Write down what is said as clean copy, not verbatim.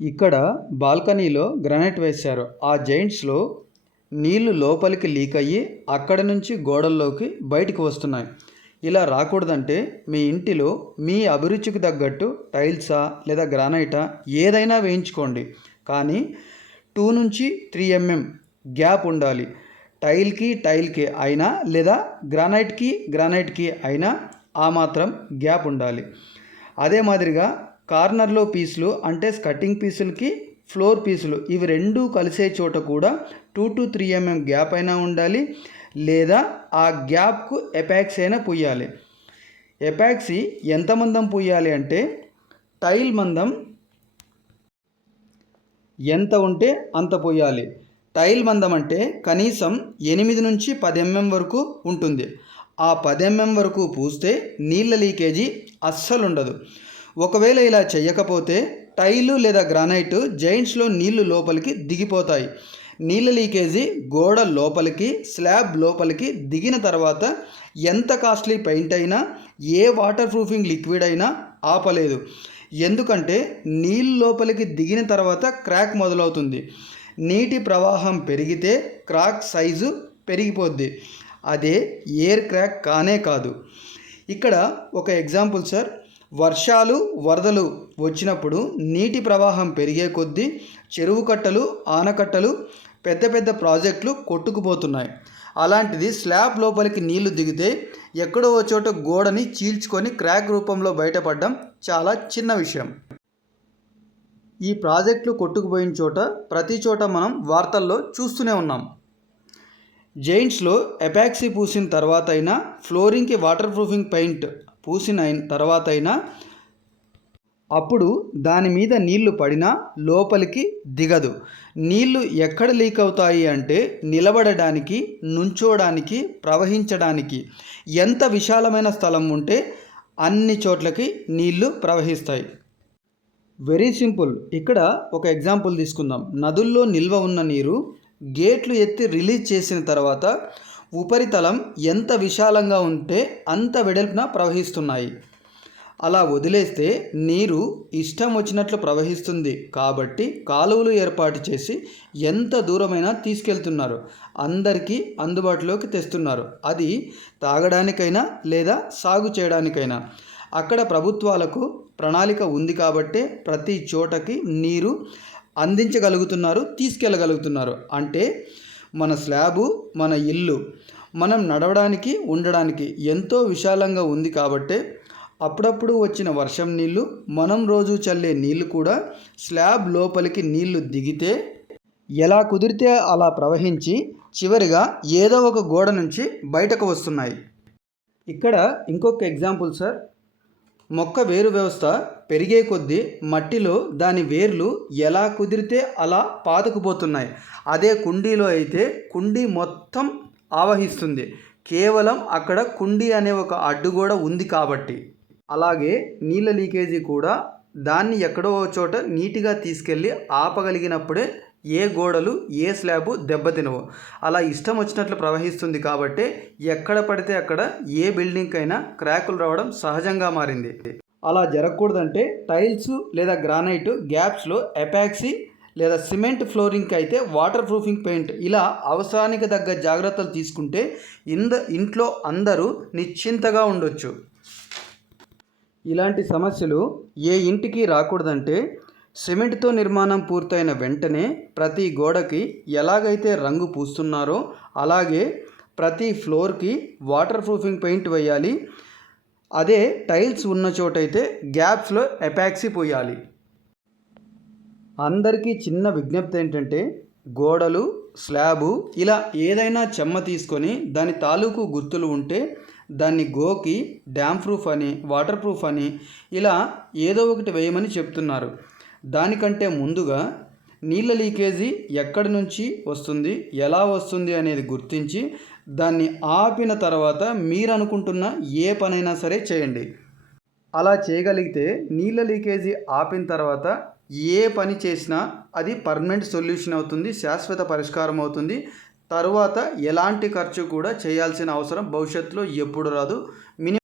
ఇక్కడ బాల్కనీలో గ్రానైట్ వేశారు. ఆ జైంట్స్లో నీళ్లు లోపలికి లీక్ అయ్యి అక్కడ నుంచి గోడల్లోకి బయటికి వస్తున్నాయి. ఇలా రాకూడదంటే మీ ఇంటిలో మీ అభిరుచికి తగ్గట్టు టైల్సా లేదా గ్రానైటా ఏదైనా వేయించుకోండి. కానీ 2 నుంచి 3 mm గ్యాప్ ఉండాలి. టైల్కి అయినా లేదా గ్రానైట్కి అయినా ఆ మాత్రం గ్యాప్ ఉండాలి. అదే మాదిరిగా కార్నర్లో పీసులు అంటే స్కట్టింగ్ పీసులకి ఫ్లోర్ పీసులు ఇవి రెండూ కలిసే చోట కూడా 2 to 3 mm గ్యాప్ అయినా ఉండాలి. లేదా ఆ గ్యాప్కు ఎపాక్సీ అయినా పూయాలి. ఎపాక్సీ ఎంత మందం పూయాలి అంటే టైల్ మందం ఎంత ఉంటే అంత పోయాలి. టైల్ మందం అంటే కనీసం 8 నుంచి 10 mm వరకు ఉంటుంది. ఆ 10 mm వరకు పూస్తే నీళ్ళ లీకేజీ అస్సలు ఉండదు. ఒకవేళ ఇలా చేయకపోతే టైలు లేదా గ్రానైట్ జైంట్స్లో నీళ్లు లోపలికి దిగిపోతాయి. నీళ్ళ లీకేజీ గోడ లోపలికి స్లాబ్ లోపలికి దిగిన తర్వాత ఎంత కాస్ట్లీ పెయింట్ అయినా ఏ వాటర్ ప్రూఫింగ్ లిక్విడ్ అయినా ఆపలేదు. ఎందుకంటే నీళ్ళు లోపలికి దిగిన తర్వాత క్రాక్ మొదలవుతుంది. నీటి ప్రవాహం పెరిగితే క్రాక్ సైజు పెరిగిపోద్ది. అదే ఎయిర్ క్రాక్ కానే కాదు. ఇక్కడ ఒక ఎగ్జాంపుల్ సార్, వర్షాలు వరదలు వచ్చినప్పుడు నీటి ప్రవాహం పెరిగే కొద్దీ చెరువు కట్టలు ఆనకట్టలు పెద్ద పెద్ద ప్రాజెక్టులు కొట్టుకుపోతున్నాయి. అలాంటిది స్లాబ్ లోపలికి నీళ్లు దిగితే ఎక్కడో ఒక చోట గోడని చీల్చుకొని క్రాక్ రూపంలో బయటపడడం చాలా చిన్న విషయం. ఈ ప్రాజెక్టులు కొట్టుకుపోయిన చోట ప్రతి చోట మనం వార్తల్లో చూస్తూనే ఉన్నాం. జైంట్స్లో ఎపాక్సీ పూసిన తర్వాత అయినా ఫ్లోరింగ్కి వాటర్ ప్రూఫింగ్ పెయింట్ పూసిన తర్వాత అయినా అప్పుడు దాని మీద నీళ్లు పడినా లోపలికి దిగదు. నీళ్లు ఎక్కడ లీక్ అవుతాయి అంటే నిలబడడానికి, నుంచోడానికి, ప్రవహించడానికి ఎంత విశాలమైన స్థలం ఉంటే అన్ని చోట్లకి నీళ్లు ప్రవహిస్తాయి. Very simple. ఇక్కడ ఒక ఎగ్జాంపుల్ తీసుకుందాం. నదుల్లో నిల్వ ఉన్న నీరు గేట్లు ఎత్తి రిలీజ్ చేసిన తర్వాత ఉపరితలం ఎంత విశాలంగా ఉంటే అంత వెడల్పున ప్రవహిస్తున్నాయి. అలా వదిలేస్తే నీరు ఇష్టం వచ్చినట్లు ప్రవహిస్తుంది. కాబట్టి కాలువలు ఏర్పాటు చేసి ఎంత దూరమైనా తీసుకెళ్తున్నారు, అందరికీ అందుబాటులోకి తెస్తున్నారు. అది తాగడానికైనా లేదా సాగు చేయడానికైనా. అక్కడ ప్రభుత్వాలకు ప్రణాళిక ఉంది కాబట్టే ప్రతి చోటకి నీరు అందించగలుగుతున్నారు, తీసుకెళ్ళగలుగుతున్నారు. అంటే మన స్లాబు, మన ఇల్లు మనం నడవడానికి ఉండడానికి ఎంతో విశాలంగా ఉంది కాబట్టే అప్పుడప్పుడు వచ్చిన వర్షం నీళ్ళు, మనం రోజు చల్లే నీళ్ళు కూడా స్లాబ్ లోపలికి నీళ్లు దిగితే ఎలా కుదిరితే అలా ప్రవహించి చివరిగా ఏదో ఒక గోడ నుంచి బయటకు వస్తున్నాయి. ఇక్కడ ఇంకొక ఎగ్జాంపుల్ సార్, మొక్క వేరు వ్యవస్థ పెరిగే కొద్దీ మట్టిలో దాని వేర్లు ఎలా కుదిరితే అలా పాతుకుపోతున్నాయి. అదే కుండీలో అయితే కుండీ మొత్తం ఆవహిస్తుంది. కేవలం అక్కడ కుండీ అనే ఒక అడ్డుగోడ ఉంది కాబట్టి. అలాగే నీళ్ళ లీకేజీ కూడా దాన్ని ఎక్కడో చోట నీట్గా తీసుకెళ్ళి ఆపగలిగినప్పుడే ఏ గోడలు ఏ స్లాబు దెబ్బతినవు. అలా ఇష్టం వచ్చినట్లు ప్రవహిస్తుంది కాబట్టి ఎక్కడ పడితే అక్కడ ఏ బిల్డింగ్ అయినా క్రాకులు రావడం సహజంగా మారింది. అలా జరగకూడదంటే టైల్స్ లేదా గ్రానైట్ గ్యాప్స్లో ఎపాక్సీ లేదా సిమెంట్ ఫ్లోరింగ్కి అయితే వాటర్ ప్రూఫింగ్ పెయింట్ ఇలా అవసరానికి తగ్గ జాగ్రత్తలు తీసుకుంటే ఇంట్లో అందరూ నిశ్చింతగా ఉండొచ్చు. ఇలాంటి సమస్యలు ఏ ఇంటికి రాకూడదంటే సిమెంట్తో నిర్మాణం పూర్తయిన వెంటనే ప్రతి గోడకి ఎలాగైతే రంగు పూస్తున్నారో అలాగే ప్రతి ఫ్లోర్కి వాటర్ ప్రూఫింగ్ పెయింట్ వేయాలి. అదే టైల్స్ ఉన్న చోటైతే గ్యాప్స్లో ఎపాక్సీ పోయాలి. అందరికీ చిన్న విజ్ఞప్తి ఏంటంటే గోడలు, స్లాబు ఇలా ఏదైనా చెమ్మ తీసుకొని దాని తాలూకు గుర్తులు ఉంటే దాన్ని గోకి డ్యామ్ ప్రూఫ్ అని, వాటర్ ప్రూఫ్ అని ఇలా ఏదో ఒకటి వేయమని చెప్తున్నారు. దానికంటే ముందుగా నీళ్ళ లీకేజీ ఎక్కడి నుంచి వస్తుంది, ఎలా వస్తుంది అనేది గుర్తించి దాన్ని ఆపిన తర్వాత మీరు అనుకుంటున్న ఏ పనైనా సరే చేయండి. అలా చేయగలిగితే నీళ్ళ లీకేజీ ఆపిన తర్వాత ఏ పని చేసినా అది పర్మనెంట్ సొల్యూషన్ అవుతుంది, శాశ్వత పరిష్కారం అవుతుంది. తరువాత ఎలాంటి ఖర్చు కూడా చేయాల్సిన అవసరం భవిష్యత్తులో ఎప్పుడు రాదు.